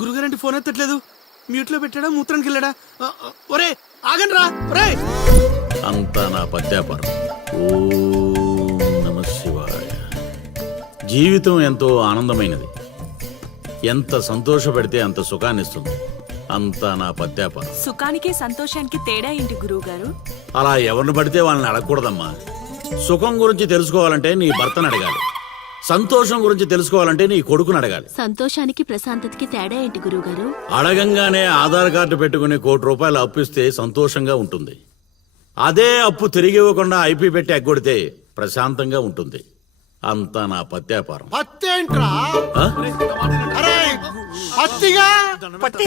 గురుగారంటే phone ఎత్తట్లేదు. Mute లో పెట్టాడా, మూత్రానికి వెళ్ళాడా? ఒరే ఆగండి రా. ఒరే అంతా నా పత్యాపారం. ఓం నమః శివాయ. జీవితం ఎంతో ఆనందమైనది. ఎంత సంతోషపెడితే అంత సుఖాన్నిస్తుంది. అంతా నా పత్యాపారం. సుఖానికి సంతోషానికి తేడా ఏంటి గురువుగారు? అలా ఎవరిని పడితే వాళ్ళని అడగకూడదమ్మా. సుఖం గురించి తెలుసుకోవాలంటే నీ భర్తను అడగాలి. సంతోషం గురించి తెలుసుకోవాలంటే నీ కొడుకుని అడగాలి. సంతోషానికి ప్రశాంతతకి తేడా ఏంటి గురువుగారు? అడగంగానే ఆధార్ కార్డు పెట్టుకుని ₹1,00,00,000 అప్పు ఇస్తే సంతోషంగా ఉంటుంది. అదే అప్పు తిరిగి ఇవ్వకుండా ఐపీ పెట్టి ఎగ్గొడితే ప్రశాంతంగా ఉంటుంది. అంతా నా పత్యాపారం. పత్తేంట్రా? అరే పత్తిగా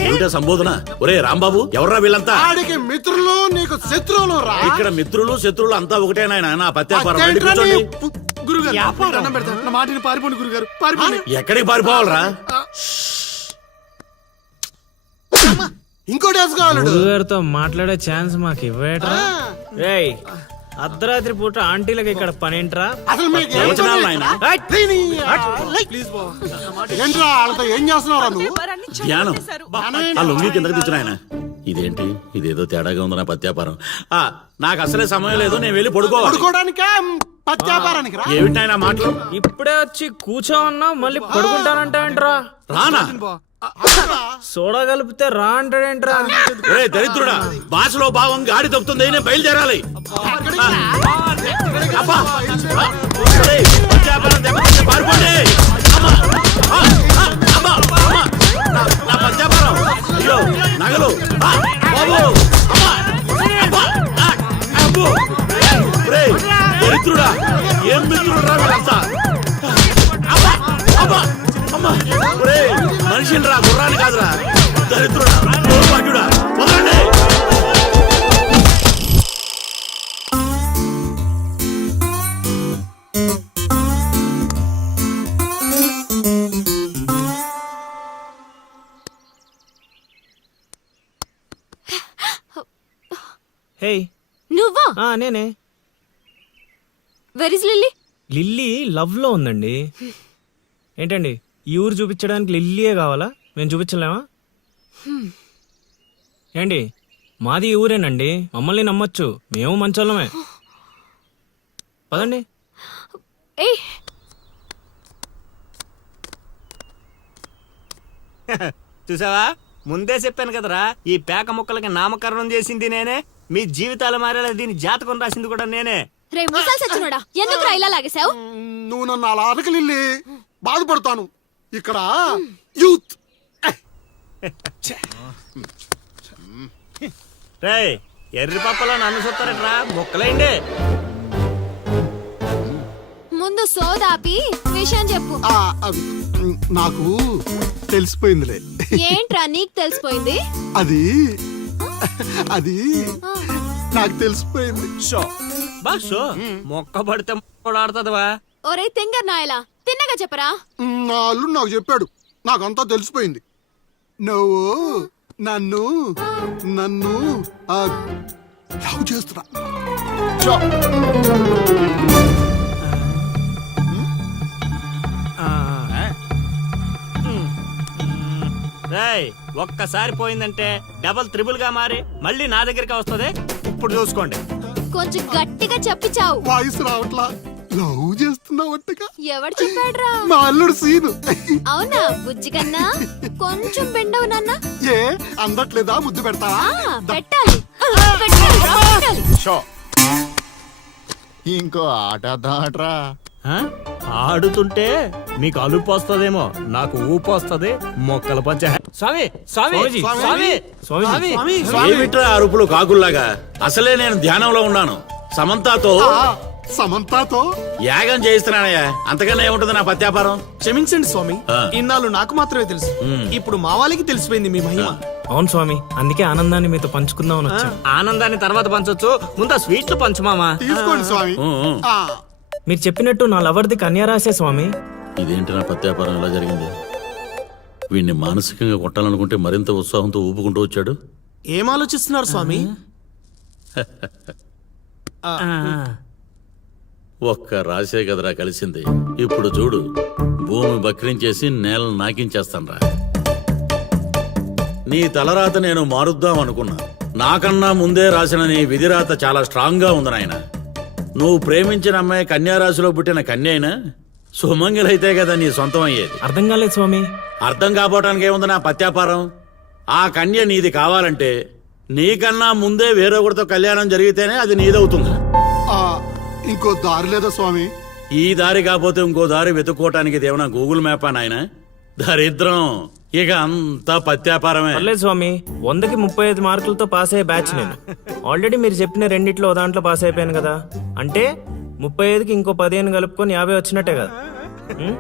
ఏమిటా సంబోధన? ఒరే రాంబాబు, ఎవర్రా వీళ్ళంతా? ఆడికి మిత్రులు నీకు శత్రువులు రా. ఇక్కడ మిత్రులు శత్రువులు అంతా ఒకటే నాయనా. నా పత్యాపారం. వెళ్ళి కూర్చోండి. గురుగారు దండం పెడతాను, నా మాటని పారిపోండి గురుగారు, పారిపోండి. ఎక్కడికి పారిపోవాలరా? ఇంకోటి వేసుకోవాలి. గురుగారితో మాట్లాడే ఛాన్స్ మాకు ఇవ్వేట్రా? రేయ్, అర్ధరాత్రి పూట ఆంటీలకు ఇక్కడ పనేంట్రా? అసలు మీకు ఏం ప్రవచనాలు పని? నాయనా. ప్లీజ్ బావ. ఏంట్రా వాళ్ళతో ఏం చేస్తున్నారా నువ్వు? ధ్యానం. ఆ లుంగి కిందకి తెచ్చిన ఆయన. ఇదేంటి, ఇదేదో తేడాగా ఉంది నా పత్యాపారం. నాకు అసలే సమయం లేదు, నేను వెళ్ళి పడుకోవాలి. పడుకోవడానికా పత్యాపారానికి రా. ఏమిటి నాయనా మాటలు? ఇప్పుడే వచ్చి కూర్చో అన్నా మళ్ళీ పడుకుంటానంటావేంట్రా? రానా? సోడా కలిపితే రా అంటాడేంట్రా? ఒరే దరిద్రుడా, భాషలో భావం గాడి తప్పుతుంది. నేను బయలుదేరాలి. అబ్బా! ఒరేయ్, పత్యాపారం దెబ్బతింటే పారిపోండి. అమ్మా! అమ్మా! అమ్మా! నా పత్యాపారం. అయ్యో నగలు. బాబు! అమ్మా! అబ్బా! అబ్బో! ఒరేయ్ దరిద్రుడా, ఏం మిత్రుడురా వీళ్ళంతా? అబ్బా! అబ్బా! అమ్మా! ఒరేయ్ మనిషిని రా, గుర్రాన్ని కాదురా. దరిద్రుడా, దౌర్భాగ్యుడా, వదలండి. హే, నువ్వా? నేనే. Where is lily? Lily love లో ఉందండి. ఏంటండి, ఈ ఊరు చూపించడానికి లిల్లీయే కావాలా? మేము చూపించలేమా? ఏంటి, మాది ఈ ఊరేనండి, మమ్మల్ని నమ్మొచ్చు, మేము మంచోళ్ళమే. పదండి. ఏ చూసావా, ముందే చెప్పాను కదరా, ఈ పేక ముక్కలకి నామకరణం చేసింది నేనే. మీ జీవితాలు మారేలా దీని జాతకం రాసింది కూడా నేనే. రే ముసల్ సచ్చినోడా, ఎందుకు రా ఇలా లాగేశావు? నువ్వు నన్ను అలా అనకలిల్లి, బాధపడతాను. ఇక్కడ యూత్. రేయ్, ఎర్రి పప్పలో నన్ను చూస్తారట్రా, ముక్కలేండి. ముందు సోదాపి విషయం చెప్పు. నాకు తెలిసిపోయిందిలే. ఏంట్రా నీకు తెలిసిపోయింది? అది అది నాకు తెలిసిపోయింది. బాషో మొక్క పడితే ఆడుతుందివా? ఒరే తింగర్ నాయలా, తిన్నగా చెప్పరా. నా అల్లుడు నాకు చెప్పాడు, నాకంతా తెలిసిపోయింది. నువ్వు నన్ను నన్ను లవ్ చేస్తున్నా. రేయ్, ఒక్కసారి పోయిందంటే డబల్ త్రిబుల్ గా మారి మళ్ళీ నా దగ్గరికి వస్తుంది. ఇప్పుడు చూసుకోండి. కొంచెం గట్టిగా చెప్పిచావు. వాయిస్ రావట్లా. లవ్ చేస్తున్నావట్టుగా. ఎవడు చెప్పాడ్రా? మా అల్లుడు సీను. అవునా బుజ్జి కన్నా? కొంచెం బెండవు నాన్న. ఏ అందట్లేదా? ముద్దు పెడతావా? పెట్టాలి పెట్టాలి. ఇంకో ఆట ఆడరా. ఆడుతుంటే మీకు అలుపు వస్తుందేమో, నాకు ఊపు వస్తుంది. మొక్కల పంచ. స్వామి స్వామి స్వామి స్వామి. ఏమిట్రా అరుపులు కాకుల్లాగా? అసలే నేను ధ్యానంలో ఉన్నాను. సమంతతో యాగం చేయిస్తున్నానయ్యా. అంతకన్నా ఏముంటుంది నా పత్యాపారం? క్షమించండి స్వామి, ఇన్నాళ్ళు నాకు మాత్రమే తెలుసు. ఇప్పుడు మా వాళ్ళకి తెలిసిపోయింది మీ మహిమ. అవును స్వామి, అందుకే ఆనందాన్ని మీతో పంచుకుందామని వచ్చాం. ఆనందాన్ని తర్వాత పంచొచ్చు, ముందు ఆ స్వీట్లు పంచు మామా. తీసుకోండి స్వామి. మీరు చెప్పినట్టు నా లవర్ది కన్యారాసే స్వామి. ఇదేంటి నా పత్యాపారం ఎలా జరిగింది? వీడిని మానసికంగా కొట్టాలనుకుంటే మరింత ఉత్సాహంతో ఊపుకుంటూ వచ్చాడు. ఏం ఆలోచిస్తున్నారు స్వామి? ఒక్క రాసే కదరా కలిసింది. ఇప్పుడు చూడు, భూమి బక్రించేసి నేలను నాకించేస్తాను రా. నీ తలరాత నేను మారుద్దాం అనుకున్నా. నాకన్నా ముందే రాసిన నీ విధిరాత చాలా స్ట్రాంగ్ గా ఉంది నాయన. నువ్వు ప్రేమించిన అమ్మాయి కన్యారాశిలో పుట్టిన కన్య అయినా సుమంగిలైతే కదా నీ సొంతం అయ్యేది. అర్థం కాలేదు స్వామి. అర్థం కాపోవటానికి ఏముంది నా పత్యాపారం? ఆ కన్య నీది కావాలంటే నీకన్నా ముందే వేరొకరితో కళ్యాణం జరిగితేనే అది నీదవుతుంది. ఆ, ఇంకో దారి లేదా స్వామి? ఈ దారి కాకపోతే ఇంకో దారి వెతుక్కోవటానికి ఇదేమన్నా గూగుల్ మ్యాపా నాయన? దరిద్రం. ఇక అంతా పత్యాపారమే. పర్లేదు స్వామి, 100కి 35 మార్కులతో పాస్ అయ్యే బ్యాచ్ నేను. ఆల్రెడీ మీరు చెప్పిన రెండిట్లో ఓ దాంట్లో పాస్ అయిపోయాను కదా. అంటే 35కి ఇంకో 15 కలుపుకొని 50 వచ్చినట్టే కదా. ఉం?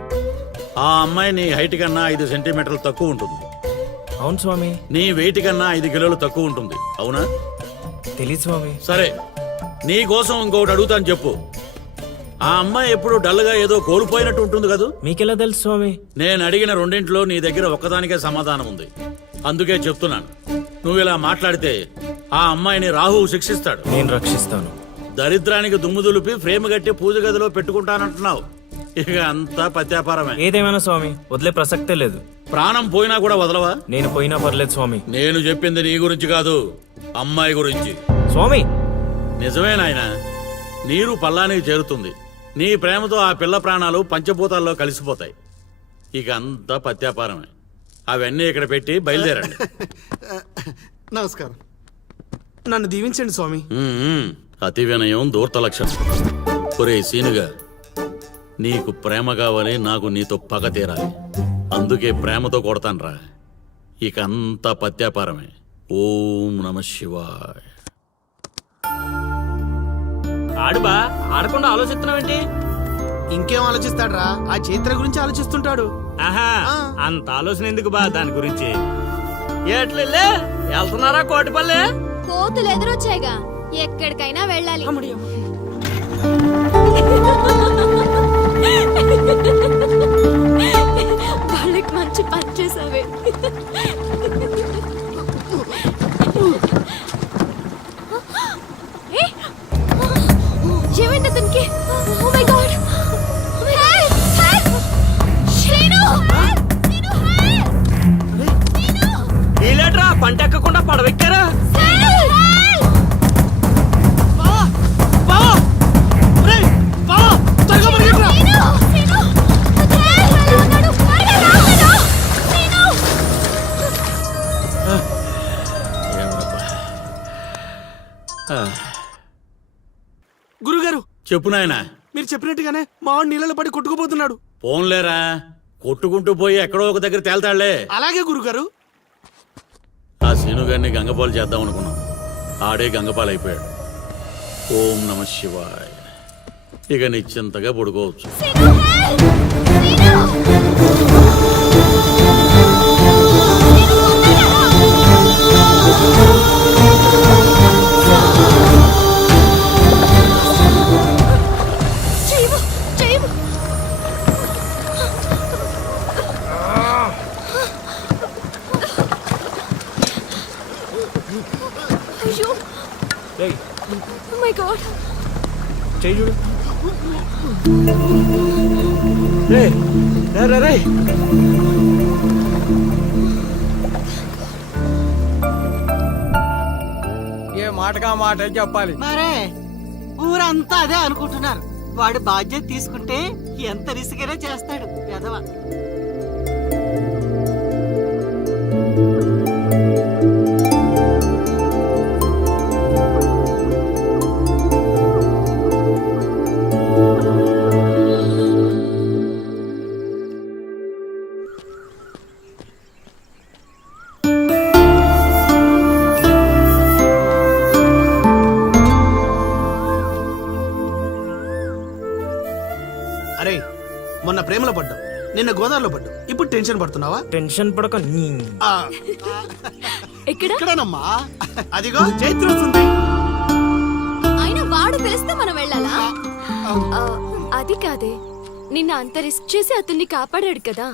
ఆ అమ్మాయి నీ హైట్ కన్నా 5 సెంటీమీటర్లు తక్కువ ఉంటుంది. అవును స్వామి. నీ వెయిట్ కన్నా 5 కిలోలు తక్కువ ఉంటుంది. అవునా? తెలీదు స్వామి. సరే, నీ కోసం ఇంకొకటి అడుగుతాను చెప్పు. ఆ అమ్మాయి ఎప్పుడు డల్గా ఏదో కోల్పోయినట్టు ఉంటుంది కదూ? మీకెలా తెలుసు స్వామి? నేను అడిగిన రెండింటిలో నీ దగ్గర ఒక్కదానికే సమాధానం ఉంది. అందుకే చెప్తున్నాను. నువ్వు ఇలా మాట్లాడితే ఆ అమ్మాయిని రాహువు శిక్షిస్తాడు. నేను రక్షిస్తాను. దరిద్రానికి దుమ్ము దులిపి ఫ్రేమ్ కట్టి పూజ గదిలో పెట్టుకుంటానంటున్నావు. ఇక అంతా పత్యాపారమే. ఏదేమైనా స్వామి, వదిలే ప్రసక్తే లేదు. ప్రాణం పోయినా కూడా వదలవా? నేను పోయినా పర్లేదు స్వామి. నేను చెప్పింది నీ గురించి కాదు, అమ్మాయి గురించి. స్వామి, నిజమే నాయనా. నీరు పల్లానికి చేరుతుంది. నీ ప్రేమతో ఆ పిల్ల ప్రాణాలు పంచభూతాల్లో కలిసిపోతాయి. ఇక అంతా పత్యాపారమే. అవన్నీ ఇక్కడ పెట్టి బయలుదేరండి. నమస్కారం. నన్ను దీవించండి స్వామి. అతి వినయం దూర్త లక్షణం. ఒరే సీనుగా, నీకు ప్రేమ కావాలి, నాకు నీతో పగ తీరాలి. అందుకే ప్రేమతో కొడతాన్రా. ఇక అంతా పత్యాపారమే. ఓం నమ శివాయ. ఆడుబా ఆడకుండా ఆలోచిస్తున్నావేంటి? ఇంకేం ఆలోచిస్తాడ్రా? ఆ చైత్ర గురించి ఆలోచిస్తుంటాడు. ఆహా, అంత ఆలోచన ఎందుకు బా దాని గురించి? ఎట్లే వెళ్తున్నారా కోటిపల్లె? కోతులు ఎదురొచ్చాయిగా, ఎక్కడికైనా వెళ్ళాలి. వాళ్ళకి మంచి పని చేసావే. ఏమైంది అతనికి? Oh my God! వీళ్ళేట్రా పంట ఎక్కకుండా పడవెక్కారా? గురుగారు, చెప్పు నాయనా. మీరు చెప్పినట్టుగానే మావాడు నీళ్ళలో పడి కొట్టుకుపోతున్నాడు. పోన్లేరా, కొట్టుకుంటూ పోయి ఎక్కడో ఒక దగ్గర తేల్తాళ్లే. అలాగే గురుగారు. ఆ సీనుగారిని గంగపాలు చేద్దాం అనుకున్నాం. ఆడే గంగపాలు అయిపోయాడు. ఓం నమ శివాయ. ఇక నిశ్చింతగా పడుకోవచ్చు. ఏయ్, Oh my God! చెయ్యి చూడు. రేయ్, రే, రే, రే. ఏ మాటగా మాట చెప్పాలి. మరే ఊరంతా అదే అనుకుంటున్నారు. వాడు బాధ్యత తీసుకుంటే ఎంత రిస్క్ అయినా చేస్తాడు ఎదవ. అరే, మొన్న ప్రేమలో పడ్డావు, నిన్న గోదావరిలో పడ్డావు, ఇప్పుడు టెన్షన్ పడుతున్నావా? టెన్షన్ పడక ఆ, ఎక్కడ? ఇక్కడేనమ్మా. అదిగో చైత్ర వస్తుంది. ఆయన వాడు పిలిస్తే మనం వెళ్ళాలా? అది కాదే, నిన్న అంత రిస్క్ చేసి అతన్ని కాపాడాడు కదా,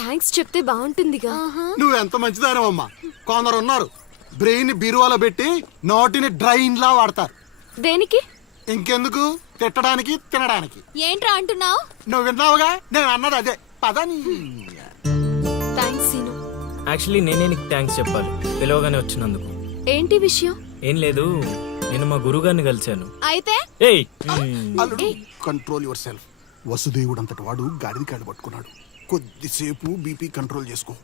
థ్యాంక్స్ చెప్తే బాగుంటుందిగా. నువ్వెంత మంచిదానమ్మా. కొందరు ఉన్నారు బ్రెయిన్ బీరువాలో పెట్టి నోటిని డ్రైన్ లా వాడతారు. దేనికి? ఇంకెందుకు? తిట్టడానికి, తినడానికి. ఏంట్రా అంటున్నావు? నువ్వు విన్నావుగా, నేను అన్నది అదే. పదని థ్యాంక్స్ సీను. యాక్చువల్లీ నేనే నీకు థ్యాంక్స్ చెప్పాలి పిలవగానే వచ్చినందుకు. ఏంటి విషయం? ఏం లేదు, నేను మా గురుగారిని కలిశాను. అయితే ఏయ్ అల్లుడు కంట్రోల్ యువర్ సెల్ఫ్. వసుదేవుడు అంతటి వాడు గాడిని కాళ్ళు పట్టుకున్నాడు. కొద్దిసేపు బీపీ కంట్రోల్ చేసుకో.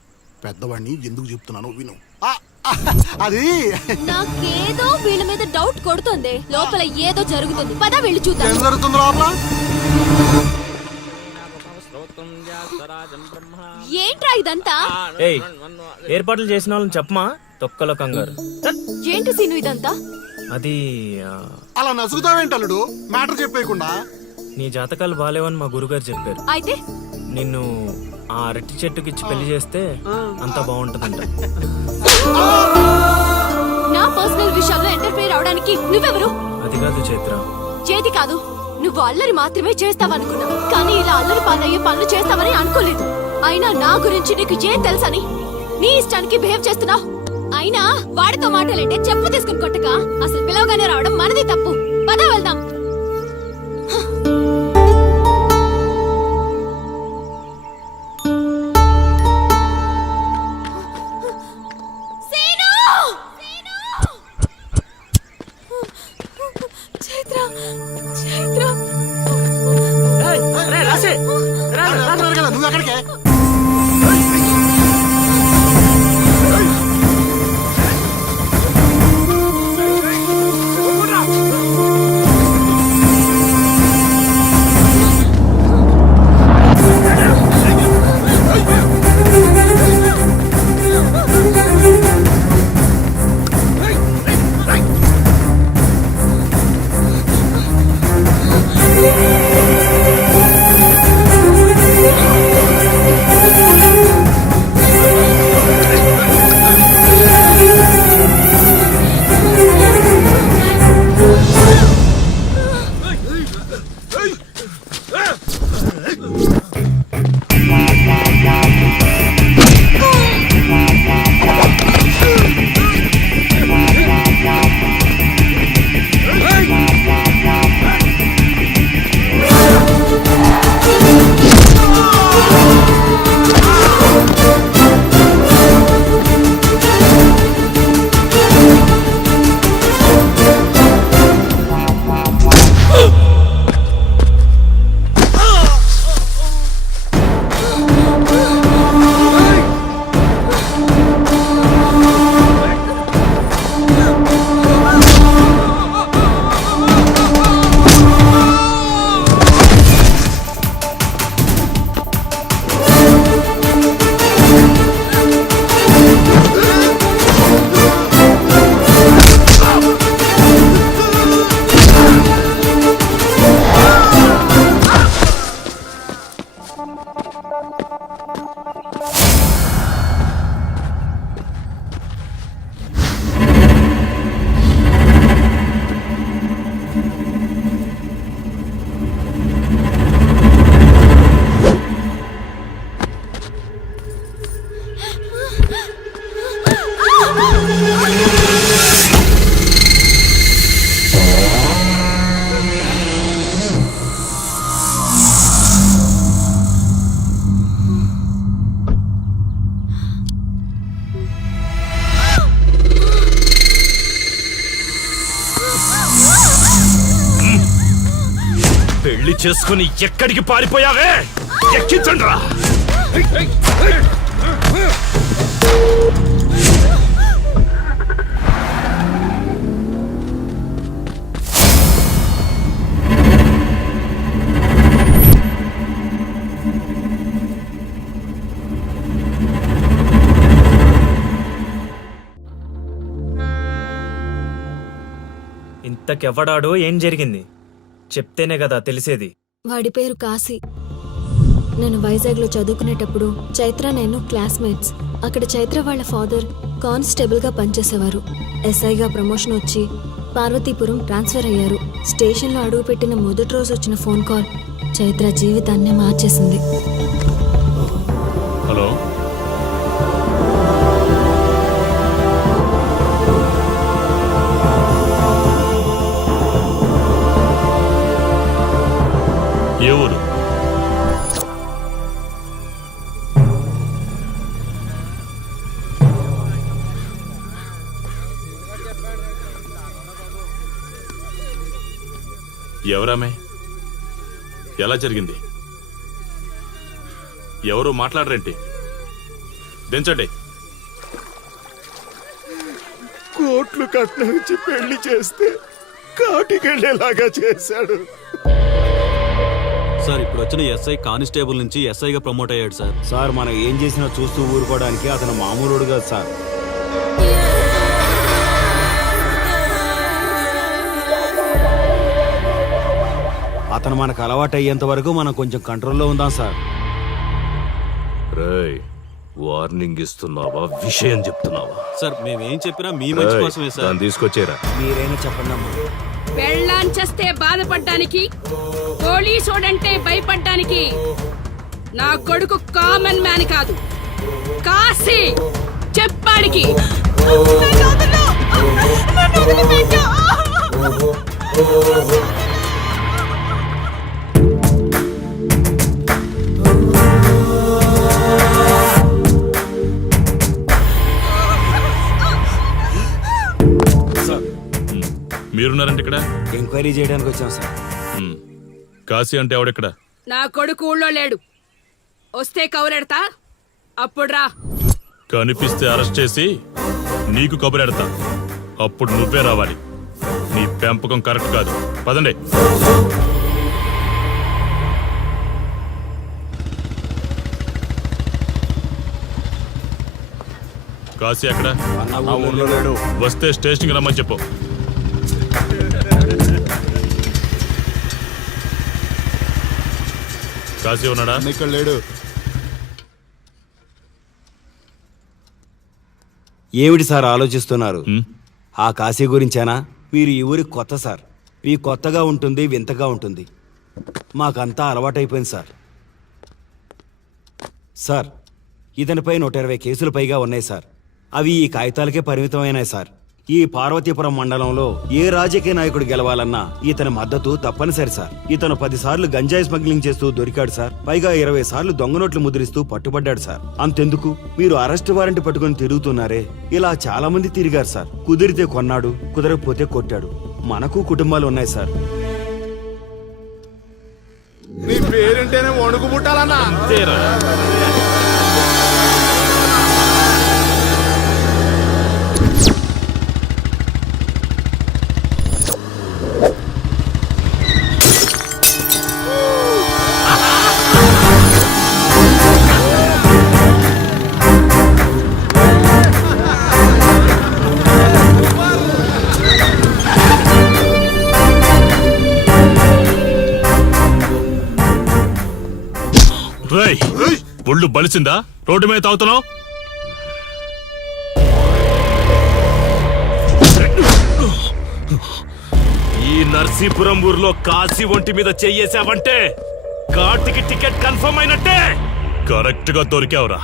పెద్దవాడిని ఎందుకు చెప్తున్నానో విను. అది నాకేదో వీళ్ళ మీద డౌట్ కొడుతుంది. లోపల ఏదో జరుగుతుంది. పద వెళ్ళి చూద్దాం. ఏం జరుగుతుంది లోపల? ఏంట్రా ఇదంతా? ఏయ్ ఏర్పాట్లు చేసిన వాళ్ళని చెప్పమా, తొక్కలో కంగారు. ఏంటి సీను ఇదంతా? అది అలా నసుగుతావేంటి అల్లుడు? మ్యాటర్ చెప్పేయకుండా. నీ జాతకాలు బాలేవని మా గురుగారు చెప్పారు. అయితే నిన్ను ఆ అరటి చెట్టుకి ఇచ్చి పెళ్లి చేస్తే అంతా బాగుంటుందంట. నా పర్సనల్ విషయాల్లో ఎంటర్ఫైర్ అవడానికి నువ్వెవరు? అది కాదు చైత్ర. చేతి కాదు, నువ్వు అల్లరి మాత్రమే చేస్తావనుకున్నా, కానీ ఇలా అల్లరి పాలయ్యే పనులు చేస్తావని అనుకోలేదు. అయినా నా గురించి నీకు ఏం తెలుసని నీ ఇష్టానికి బిహేవ్ చేస్తున్నావు. అయినా వాడితో మాటలంటే చెప్పు తీసుకుని కొట్టక అసలు పిలవగానే రావడం మనది తప్పు. పద వెళ్దాం. చైత్ర చైత్ర నువ్వు ఎక్కడికే? పెళ్లి చేసుకుని ఎక్కడికి పారిపోయావే? ఎక్కించండి రా. ఇంతకెవ్వడాడో ఏం జరిగింది చెప్తేనే కదా తెలిసేది. వాడి పేరు కాశీ. నేను వైజాగ్ లో చదువుకునేటప్పుడు చైత్ర నేను క్లాస్మేట్స్. అక్కడ చైత్ర వాళ్ళ ఫాదర్ కానిస్టేబుల్ గా పనిచేసేవారు. ఎస్ఐగా ప్రమోషన్ వచ్చి పార్వతీపురం ట్రాన్స్ఫర్ అయ్యారు. స్టేషన్ లో అడుగు పెట్టిన మొదటి రోజు వచ్చిన ఫోన్ కాల్ చైత్ర జీవితాన్ని మార్చేసింది. హలో, ఏ ఊరు? ఎవరామే? ఎలా జరిగింది? ఎవరు మాట్లాడరేంటి? దించండి. కోట్లు కట్నం ఇచ్చి పెళ్లి చేస్తే కాటికెళ్ళేలాగా చేశాడు. సార్ ఇప్పుడు వచ్చిన ఎస్ఐ కానిస్టేబుల్ నుంచి ఎస్ఐగా ప్రమోట్ అయ్యాడు సార్. సార్ మనం ఏం చేసినా చూస్తూ ఊరుకోవడానికి అతను మామూలుడు కాదు సార్. అతను మనకు అలవాటు అయ్యేంత వరకు మనం కొంచెం కంట్రోల్లో ఉందాం సార్. రేయ్, వార్నింగ్ ఇస్తున్నావా, విషయం చెప్తున్నావా? సార్ మేమేం చెప్పినా మీ మంచి కోసమే సార్. దాన్ని తీసుకొచ్చేరా. మీరైనా చెప్పండి అమ్మా. పెళ్ళాంచేస్తే బాధపడ్డానికి, పోలీసోడంటే భయపడ్డానికి నా కొడుకు కామన్ మ్యాన్ కాదు, కాశీ చెప్పాడికి. మీరున్నారంటే ఇక్కడ ఎంక్వైరీ చేయడానికి వచ్చాం సార్. కాశీ అంటే ఎవడెక్కడ? నా కొడుకు ఊళ్ళో లేడు, వస్తే కౌరెడతా, అప్పుడు రా. కనిపిస్తే అరెస్ట్ చేసి నీకు కబురెడతా, అప్పుడు నువ్వే రావాలి. నీ పెంపకం కరెక్ట్ కాదు. పదండి. కాశీ ఎక్కడ? వస్తే స్టేషన్కి రమ్మని చెప్పు. కాశీ ఉన్నాడా? ఇక్కడ లేడు. ఏమిటి సార్ ఆలోచిస్తున్నారు? హ్మ్? ఆ కాశీ గురించేనా? మీరు ఈ ఊరికి కొత్త సార్. మీ కొత్తగా ఉంటుంది, వింతగా ఉంటుంది. మాకంతా అలవాటైపోయింది సార్. సార్, ఇతనిపై 120 కేసులు పైగా ఉన్నాయి సార్. అవి ఈ కాగితాలకే పరిమితమైనాయి సార్. ఈ పార్వతీపురం మండలంలో ఏ రాజకీయ నాయకుడు గెలవాలన్నా ఇతని మద్దతు తప్పనిసరి సార్. ఇతను 10 సార్లు గంజాయి స్మగ్లింగ్ చేస్తూ దొరికాడు సార్. పైగా 20 సార్లు దొంగ నోట్లు ముద్రిస్తూ పట్టుబడ్డాడు సార్. అంతెందుకు, మీరు అరెస్ట్ వారెంట్ పట్టుకుని తిరుగుతున్నారే, ఇలా చాలా మంది తిరిగారు సార్. కుదిరితే కొన్నాడు, కుదరకపోతే కొట్టాడు. మనకు కుటుంబాలు ఉన్నాయి సార్. నీ పేరంటేనే వణుకు పుట్టాలన్నా. రేయ్, ఒళ్ళు బలిసిందా? రోడ్డు మీద తాగుతున్నావు? ఈ నర్సీపురం ఊర్లో కాశీ ఒంటి మీద చెయ్యేశావంటే కార్తికి టికెట్ కన్ఫర్మ్ అయినట్టే. కరెక్ట్ గా దొరికావురా.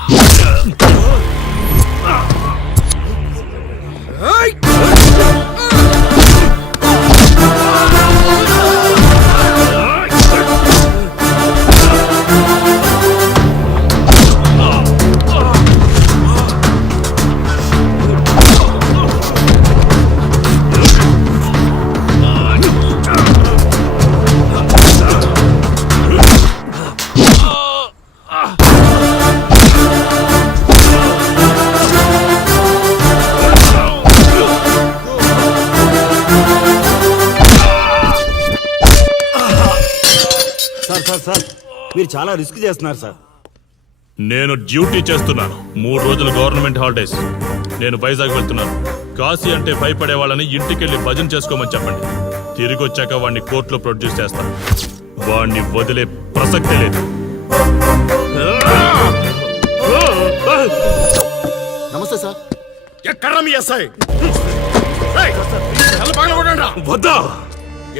సార్, మీరు చాలా రిస్క్ చేస్తున్నారు సార్. నేను డ్యూటీ చేస్తున్నాను. 3 రోజులు గవర్నమెంట్ హాలిడేస్. నేను వైజాగ్ వెళ్తున్నాను. కాశీ అంటే భయపడే వాళ్ళని ఇంటికెళ్ళి భజన చేసుకోమని చెప్పండి. తిరిగి వచ్చాక వాడిని కోర్టులో ప్రొడ్యూస్ చేస్తాను. వాడిని వదిలే ప్రసక్తే లేదు. నమస్తే సార్. ఎక్కడ మీ ఎస్ఐ? వద్దా?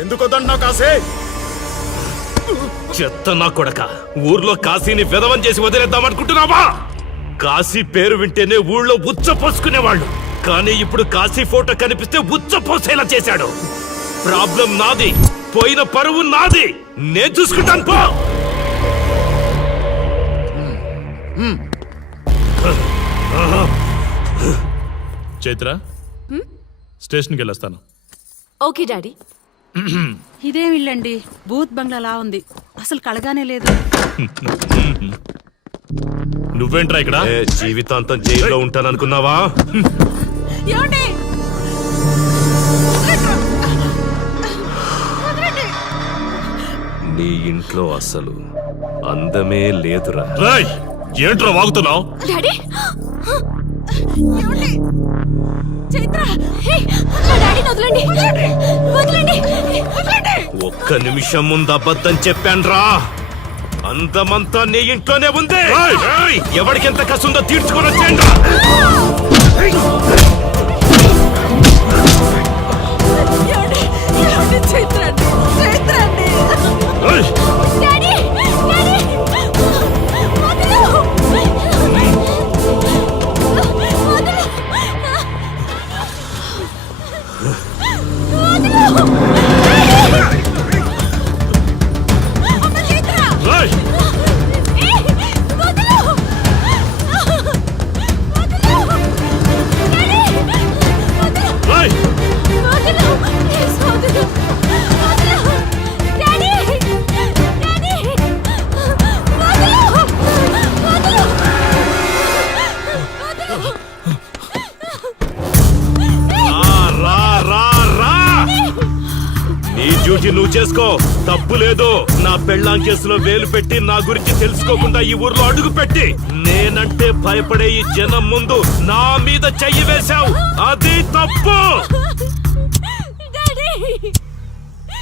ఎందుకు వద్దన్నావు కాశీ? చెత్త నా కొడక, ఊర్లో కాశీని విధవం చేసి వదిలేద్దామనుకుంటున్నావా? కాశీ పేరు వింటేనే ఊళ్ళో ఉచ్చ పోసుకునేవాళ్ళు, కానీ ఇప్పుడు కాశీ ఫోటో కనిపిస్తే ఉచ్చ పోసేలా చేశాడు. ప్రాబ్లం నాది, పోయిన పరువు నాది. నేను చూసుకుంటాను పో. చైత్ర, స్టేషన్కి వెళ్ళొస్తాను. Okay daddy. ఇదేం ఇల్లండి బూత్ బంగ్లాలా ఉంది అసలు కళగానే లేదు. నువ్వేంట్రా ఇక్కడ జీవితాంతం జైల్లో ఉంటాననుకున్నావా? ఏమండి? నీ ఇంట్లో అసలు అందమే లేదురా. ఏంట్రా వాగుతున్నావు? డాడీ చైత్ర డాడీని వదలండి వదలండి. ఒక్క నిమిషం ముందు అబద్ధం చెప్పాన్రా. అందమంతా నీ ఇంట్లోనే ఉంది. ఎవరికెంత కసుందో తీర్చుకొని వచ్చేయండి. చైత్ర అండి చైత్ర అండి. డాడీ డాడీ వదలు నీ డ్యూటీ నువ్వు చేసుకో, తప్పు లేదు. నా పెళ్ళాం కేసులో వేలు పెట్టి నా గురించి తెలుసుకోకుండా ఈ ఊర్లో అడుగు పెట్టి నేనంటే భయపడే ఈ జనం ముందు నా మీద చెయ్యి వేశావు, అది తప్పు.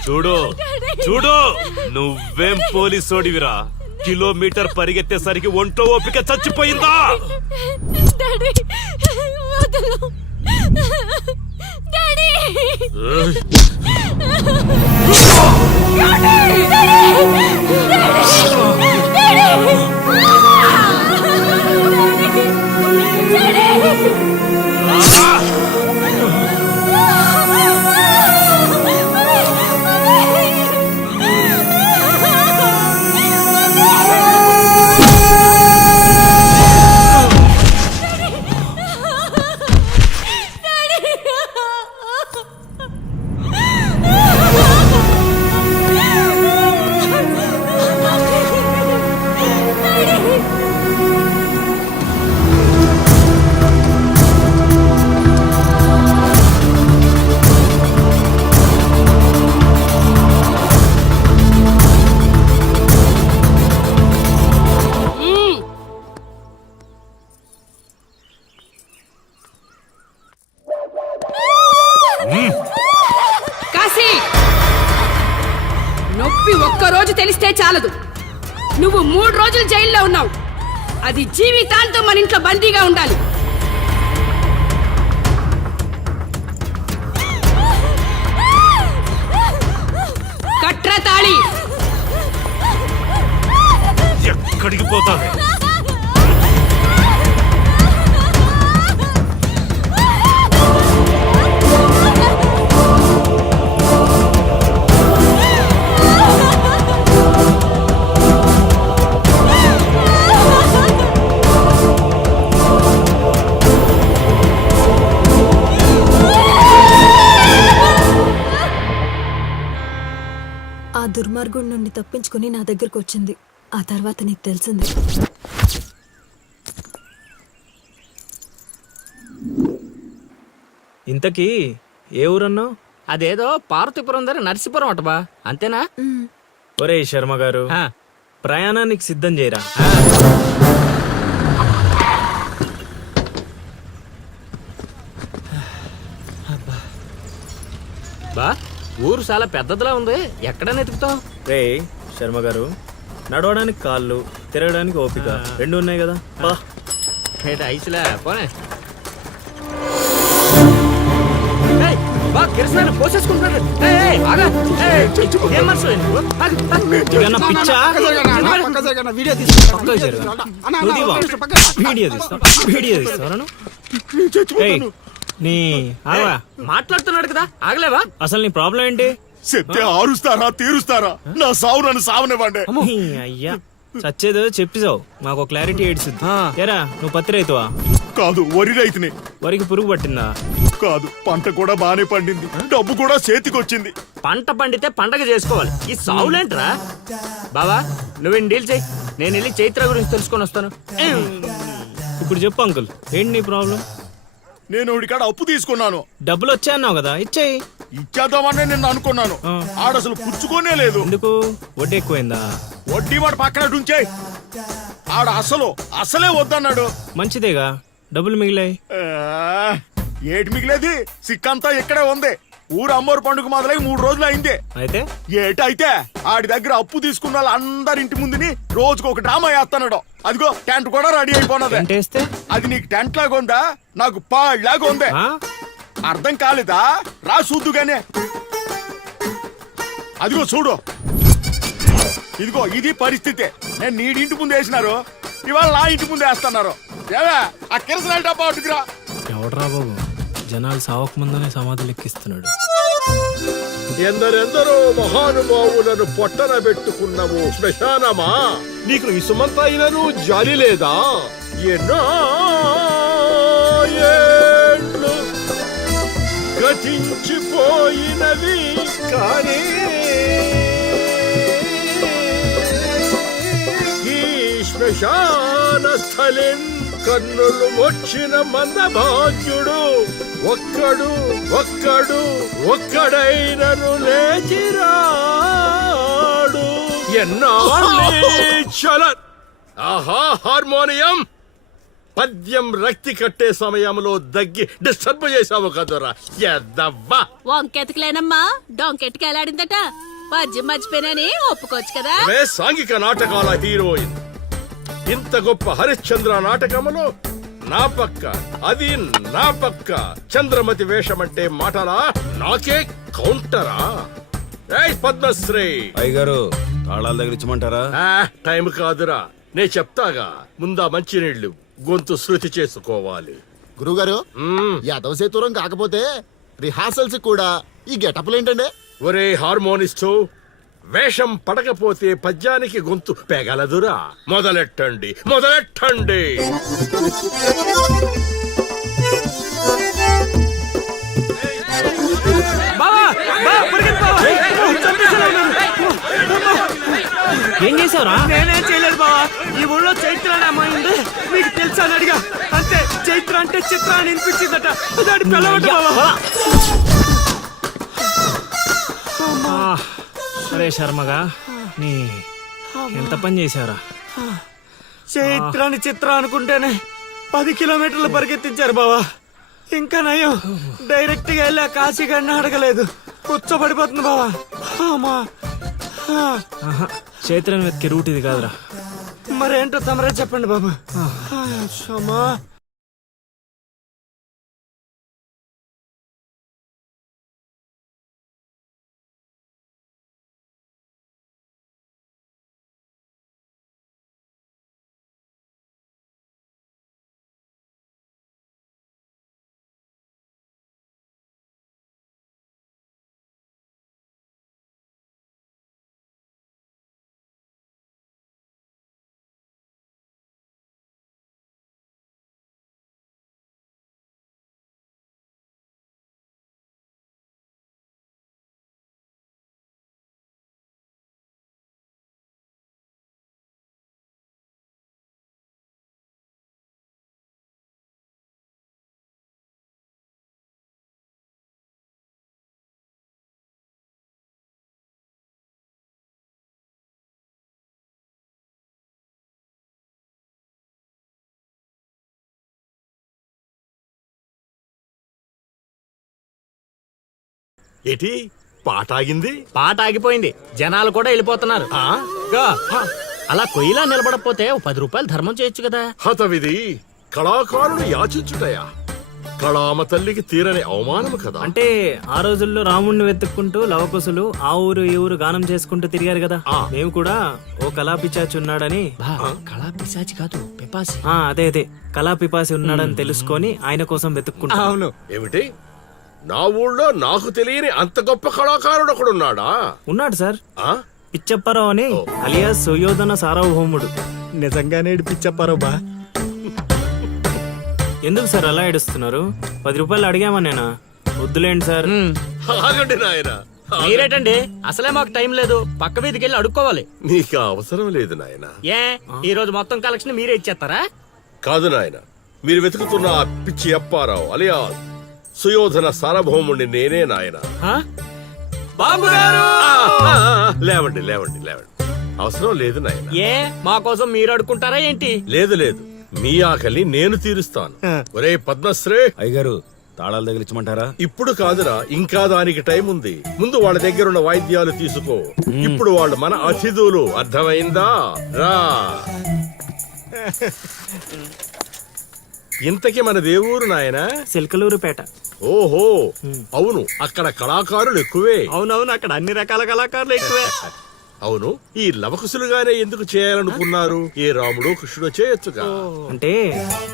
చూడు చూడు, నువ్వేం పోలీసోడివిరా? కిలోమీటర్ పరిగెత్తేసరికి ఒంట్లో ఓపిక చచ్చిపోయిందా? డాడీ వదలు డాడీ కాశీ, నొప్పి ఒక్క రోజు తెలిస్తే చాలదు. నువ్వు 3 రోజులు జైల్లో ఉన్నావు. అది జీవితాంతం మన ఇంట్లో బందీగా ఉండాలి. కట్ర తాళి. ఎక్కడికి పోతావే? ఆ దుర్మార్గుడి నుండి తప్పించుకుని నా దగ్గరకు వచ్చింది. ఆ తర్వాత నీకు తెలిసింది. ఇంతకీ ఏ ఊరన్నావు? అదేదో పార్వతీపురం దగ్గర నరసీపురం అటబా, అంతేనా? ఒరే శర్మ గారు, ప్రయాణానికి సిద్ధం చేయరా. బా, ఊరు చాలా పెద్దదిలా ఉంది. ఎక్కడైనా ఎతుకుతాం? రే శర్మ గారు, నడవడానికి కాళ్ళు, తిరగడానికి ఓపిక 2 ఉన్నాయి కదా. బా ఐసులా పోనే. పోసేసుకుంటున్నాడు. మాట్లాడుతున్నాడు కదా, ఆగలేవా? అసలు నీ ప్రాబ్లం ఏంటి? చెప్తే ఆరుస్తారా తీరుస్తారా? నా సావు నన్ను సావనివ్వండి. అయ్యా చచ్చేదో చెప్పిసావు మాకు క్లారిటీ ఏడ్చుద్ది ఏరా నువ్వు పత్తి రైతువా? కాదు, వరి రైతుని. వరికి పురుగు పట్టిందా? కాదు, పంట కూడా బానే పండింది, డబ్బు కూడా చేతికొచ్చింది. పంట పండితే పండగ చేసుకోవాలి, ఈ సావులేంట్రా? బావా నువ్వేం డీల్ చెయ్యి, నేను వెళ్ళి చైత్ర గురించి తెలుసుకొని వస్తాను. ఇప్పుడు చెప్పు అంకుల్, ఏంటి నీ ప్రాబ్లం? నేను ఇడికాడ అప్పు తీసుకున్నాను. డబ్బులు వచ్చాయన్నావు కదా, ఇచ్చేయి. ఇచ్చేద్దామని నిన్ను అనుకున్నాను. ఆడసలు పుచ్చుకోనే లేదు. ఎందుకు? వడ్డీ ఎక్కువైందా? వడ్డీ వాడు పక్కన ఉంచాయి. ఆడ అసలే వద్దన్నాడు. మంచిదేగా, డబ్బులు మిగిలాయి. ఏటి మిగిలేది? సిక్కంతా ఇక్కడే ఉంది. ఊరు అమ్మోరు పండుగ మొదలై 3 రోజులు అయింది. అయితే ఏటైతే ఆడి దగ్గర అప్పు తీసుకున్న వాళ్ళందరి ఇంటి ముందుని రోజుకు ఒక డ్రామా వేస్తున్నాడు. అదిగో టెంట్ కూడా రెడీ అయిపోయినది. టెంటేస్తే అది నీకు టెంట్ లాగా ఉందా, నాకు పాళ్ళలాగా ఉంది. అర్థం కాలేదా? రా చూద్దుగానే. అదిగో చూడు, ఇదిగో ఇది పరిస్థితి. నేను నీ ఇంటి ముందు వేసినారు, ఇవాళ నా ఇంటి ముందు వేస్తున్నారు. ఏవే ఆ కిరసనాల డబ్బా అటుకురా. ఎవడరా బాబు, జనాలు సావక ముందనే సమాధులు ఎక్కిస్తున్నాడు. ఎందరెందరో మహానుభావులను పొట్టన పెట్టుకున్నావు శ్మశానమా, నీకు ఇసుమంతైనను జాలి లేదా? ఎన్నో ఏండ్లు గతించిపోయినవి కానీ ఈ శ్మశాన స్థలిన్ కన్నులు వచ్చిన మందభాగ్యుడు ఒక్కడైనను లేచిరాడు. చల ఆహా హార్మోనియం పద్యం రక్తి కట్టే సమయంలో దగ్గి డిస్టర్బ్ చేసావు కదరా ఎద్దవ్వా. వంకెతకలేనమ్మా, డొంకెట్టుకు ఎలాడిందట. పద్యం మర్చిపోయినని ఒప్పుకోవచ్చు కదా. సాంఘిక నాటకాల హీరోయిన్. ఇంత గొప్ప హరిశ్చంద్ర నాటకములో నా పక్క అది నా పక్క చంద్రమతి వేషమంటే మాటలా? నాకే కౌంటరా? పద్మశ్రీ అయ్యగారు తాళాల దగ్గర ఇచ్చమంటారా? టైం కాదురా, నే చెప్తాగా. ముందా మంచినీళ్లు గొంతు శృతి చేసుకోవాలి. గురుగారు, యాదవ సేతురం కాకపోతే రిహార్సల్స్ కూడా ఈ గెటప్లు ఏంటండి? ఒరే హార్మోనిస్టు, వేషం పడకపోతే పద్యానికి గొంతు పెగలదురా. మొదలెట్టండి. ఏం చేసావురా? నేనేం చేయలేదు బావా. ఈ ఊళ్ళో చైత్ర అనే అమ్మాయి ఉంది, మీకు తెలుసా అని అడిగా. అంతే, చైత్ర అంటే చిత్ర అని వినిపించిందట. దాని పిల్లవట బావా. అరే శర్మగా, నీ ఎంత పని చేశారా? చైత్రాన్ని చిత్ర అనుకుంటేనే 10 కిలోమీటర్లు పరిగెత్తించారు బావా. ఇంకా నయం, డైరెక్ట్ గా వెళ్ళి కాశీ గడిని అడగలేదు. కూర్చోబడిపోతుంది బావా. చైత్రాన్ని వెతికే రూట్ ఇది కాదురా. మరేంటో తమరే చెప్పండి బాబు. ఏటి పాట ఆగింది? పాట ఆగిపోయింది, జనాలు కూడా వెళ్ళిపోతున్నారు. అలా కొయ్యిలా నిలబడకపోతే 10 రూపాయలు ధర్మం చేయొచ్చు కదా. హతవిధి కళాకారుడు యాచించుటయా? కళామ తల్లికి తీరని అవమానము కదా. అంటే ఆ రోజుల్లో రాముణ్ణి వెతుక్కుంటూ లవకుశులు ఆ ఊరు ఈ ఊరు గానం చేసుకుంటూ తిరిగారు కదా. మేము కూడా ఓ కళా పిశాచి ఉన్నాడని. కళా పిశాచి కాదు, పిపాసి. అదే కళా పిపాసి ఉన్నాడని తెలుసుకొని ఆయన కోసం వెతుక్కుంటా. అవును. ఏమిటి, నా ఊళ్ళో నాకు తెలియని అంత గొప్ప కళాకారుడు ఒకడున్నాడా? ఉన్నాడు సార్. పిచ్చప్పారావు అని అలియాస్ సుయోధన సార్వభౌముడు. నిజంగానే పిచ్చప్పారావు బా. ఎందుకు సార్ అలా ఏడుస్తున్నారు? 10 రూపాయలు అడిగామా నేనా? వద్దులేండి సార్. ఆగండి నాయనా. మీరేటండి, అసలే మాకు టైం లేదు. పక్క వీధికి వెళ్ళి అడుక్కోవాలి. నీకు అవసరం లేదు నాయనా. ఏ ఈ రోజు మొత్తం కలెక్షన్ మీరే ఇచ్చేస్తారా? కాదు నాయన, మీరు వెతుకుతున్న ఆ పిచ్చి అప్పారావు అలియా సుయోధన సార్వభౌముణ్ణి నేనే నాయన. బాబు గారు లేవండి లేవండి లేవండి, అవసరం లేదు నాయన. ఏ మా కోసం మీరు అడుక్కుంటారా ఏంటి? లేదు లేదు, మీ ఆకలి నేను తీరుస్తాను. ఒరే పద్మశ్రీ, అయ్యగారు తాళాలు తగిలించమంటారా? ఇప్పుడు కాదురా, ఇంకా దానికి టైం ఉంది. ముందు వాళ్ళ దగ్గరున్న వాయిద్యాలు తీసుకో. ఇప్పుడు వాళ్ళు మన అతిథులు, అర్థమైందా? రా. ఇంతకీ మన దేవురు నాయనా? సిల్కలూరుపేట. ఓహో, అవును, అక్కడ కళాకారులు ఎక్కువే. అవునవును, అక్కడ అన్ని రకాల కళాకారులు ఎక్కువే. అవును, ఈ లవకుశులుగానే ఎందుకు చేయాలనుకున్నారు? ఏ రాముడు కృష్ణుడు చేయొచ్చుగా. అంటే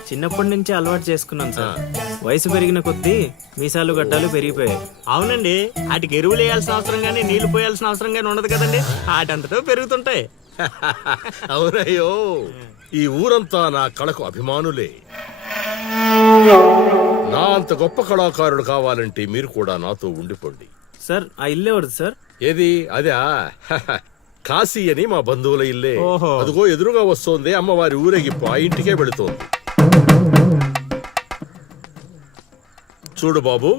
చిన్నప్పటి నుంచి అలవాటు చేసుకున్నాను సార్. వయసు పెరిగిన కొద్దీ మీసాలు గడ్డాలు పెరిగిపోయాయి. అవునండి, వాటికి ఎరువులు వేయాల్సిన అవసరం గానీ నీళ్లు పోయాల్సిన అవసరం గానీ ఉండదు కదండి. వాటంతటో పెరుగుతుంటాయి. అవునయ్యో, ఈ ఊరంతా నా కళకు అభిమానులే. నా అంత గొప్ప కళాకారుడు కావాలంటే మీరు కూడా నాతో ఉండిపోండి. సార్ ఆ ఇల్లు ఎవరిది సార్? ఏది అదే? కాశీ అని మా బంధువుల ఇల్లే. ఓహో. అదిగో ఎదురుగా వస్తోంది అమ్మవారి ఊరేగింపు, ఆ ఇంటికే వెళుతోంది. చూడు బాబు,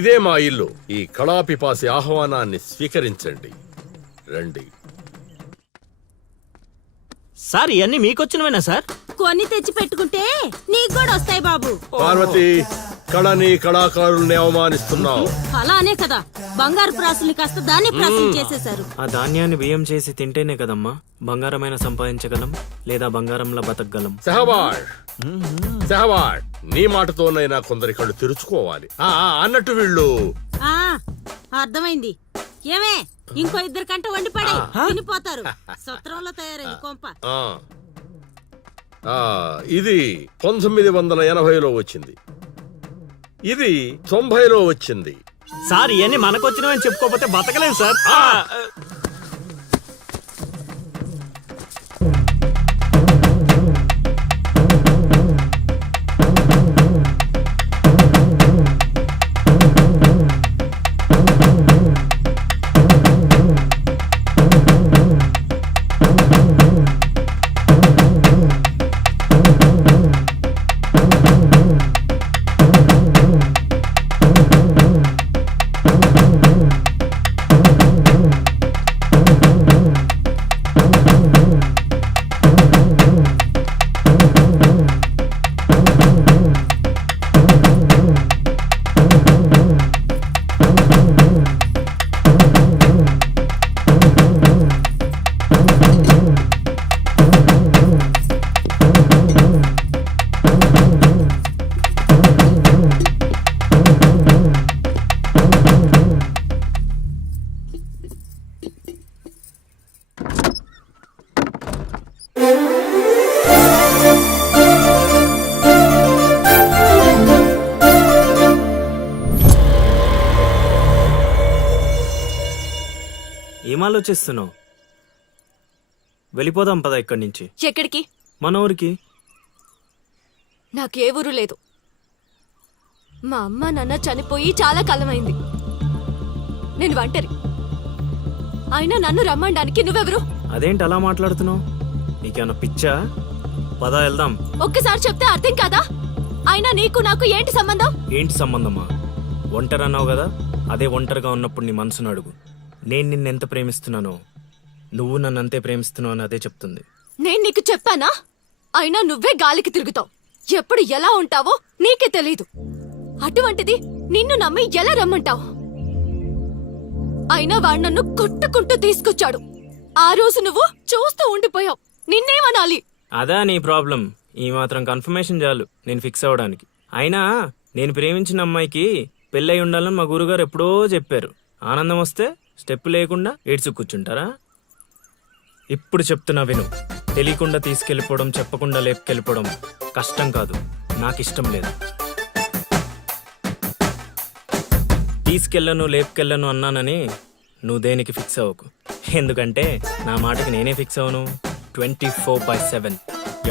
ఇదే మా ఇల్లు. ఈ కళాపిపాసి ఆహ్వానాన్ని స్వీకరించండి. రండి. సార్ ఇవన్నీ మీకొచ్చినవేనా సార్? కొన్ని తెచ్చి పెట్టుకుంటే నీకు కూడా వస్తాయి బాబు. పార్వతి, కళని కళాకారుల్ని అవమానిస్తున్నావు. అలానే కదా బంగారు ప్రాసుల్ని కాస్త దాన్ని ప్రాసులు చేసేశారు. ఆ ధాన్యాన్ని బియ్యం చేసి తింటేనే కదమ్మా బంగారమైన సంపాదించగలం, లేదా బంగారంలో బతకగలం. సెహబాష్ సెహబాష్, నీ మాటతోనైనా కొందరి కళ్ళు తెరుచుకోవాలి. అన్నట్టు వీళ్ళు ఆ అర్థమైంది. ఏమే ఇంకో 2 కంట వండి పడే తినిపోతారు. సత్రంలో తయారైంది కొంప. ఇది 1980లో వచ్చింది, ఇది 90లో వచ్చింది. సార్ ఇవన్నీ మనకొచ్చినవని చెప్పుకోకపోతే బతకలేం సార్. ఏం ఆలోచిస్తున్నావు? వెళ్ళిపోదాం పద ఇక్కడి నుంచి. ఎక్కడికి? మన ఊరికి. నాకే ఊరు లేదు. మా అమ్మ నాన్న చనిపోయి చాలా కాలమైంది. నేను ఒంటరి. అయినా నన్ను రమ్మడానికి నువ్వెవరు? అదేంటి అలా మాట్లాడుతున్నావు? నీకేమన్నా పిచ్చా? పద వెళ్దాం. ఒక్కసారి చెప్తే అర్థం కాదా? అయినా నీకు నాకు ఏంటి సంబంధం? ఏంటి సంబంధమా? ఒంటరి అన్నావు కదా, అదే ఒంటరిగా ఉన్నప్పుడు నీ మనసును అడుగు. నేను నిన్నెంత ప్రేమిస్తున్నానో నువ్వు నన్నంతే ప్రేమిస్తున్నావు అని అదే చెప్తుంది. నేను నీకు చెప్పానా? అయినా నువ్వే గాలికి తిరుగుతావు. ఎప్పుడు ఎలా ఉంటావో నీకే తెలీదు. అటువంటిది నిన్ను నమ్మి ఎలా రమ్మంటావు? అయినా వాడు నన్ను కొట్టుకుంటూ తీసుకొచ్చాడు. ఆ రోజు నువ్వు చూస్తూ ఉండిపోయావు. నిన్నేమనాలి? అదా నీ ప్రాబ్లం? ఈ మాత్రం కన్ఫర్మేషన్ చాలు నేను ఫిక్స్ అవ్వడానికి. అయినా నేను ప్రేమించిన అమ్మాయికి పెళ్ళై ఉండాలని మా గురుగారు ఎప్పుడో చెప్పారు. ఆనందం వస్తే స్టెప్ లేకుండా ఏడ్చు కూర్చుంటారా? ఇప్పుడు చెప్తున్నా విను. తెలియకుండా తీసుకెళ్ళిపోవడం, చెప్పకుండా లేపుకెళ్ళిపోవడం కష్టం కాదు, నాకిష్టం లేదు. తీసుకెళ్ళను లేపుకెళ్ళను అన్నానని నువ్వు దేనికి ఫిక్స్ అవ్వకు. ఎందుకంటే నా మాటకి నేనే ఫిక్స్ అవను. 24/7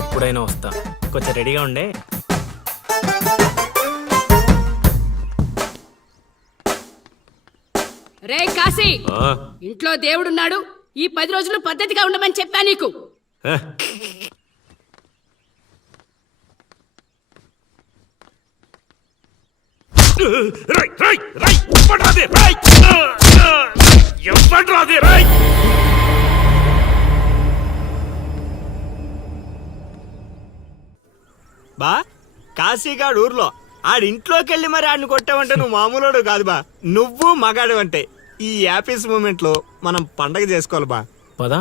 ఎప్పుడైనా వస్తా. కొంచెం రెడీగా ఉండే. రే కాశీ, ఇంట్లో దేవుడున్నాడు. ఈ 10 రోజులు పద్ధతిగా ఉండమని చెప్పా నీకు. బా కాశీగాడు ఊర్లో ఆడింట్లోకి వెళ్ళి మరి ఆడిని కొట్టావంటే నువ్వు మామూలుడు కాదు బా. నువ్వు మగాడు అంటే ఈ హ్యాపీస్ మూమెంట్ లో మనం పండగ చేసుకోవాలి బా. పదా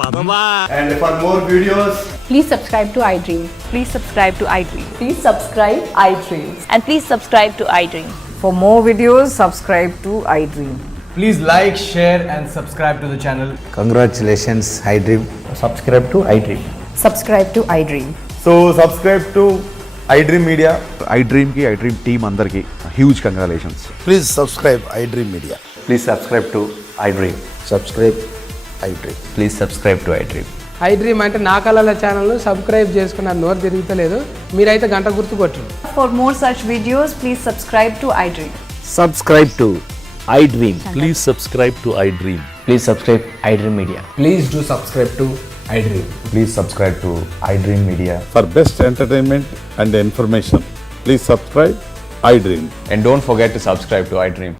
పదవా. And for more videos, Please subscribe to iDream. Please subscribe to iDream. Please subscribe iDream. And please subscribe to iDream. For more videos, subscribe to iDream. please like, share, and subscribe to the channel. Congratulations, iDream. Subscribe to iDream. Subscribe to iDream. So subscribe to iDream Media. iDream ki iDream team andarki huge congratulations. Please subscribe I dream media. Please subscribe to iDream. Subscribe I dream. Please subscribe to iDream. iDream అంటే నా కళల channel subscribe చేసుకున్న నోరు తిరుగుతలేదు. మీరైతే గంట గుర్తు కొట్టండి. For more such videos, please subscribe to iDream. Subscribe to iDream. Please subscribe to iDream. Please subscribe iDream Media. Please do subscribe to iDream. Please subscribe to iDream Media. For best entertainment and information, please subscribe iDream. And don't forget to subscribe to iDream.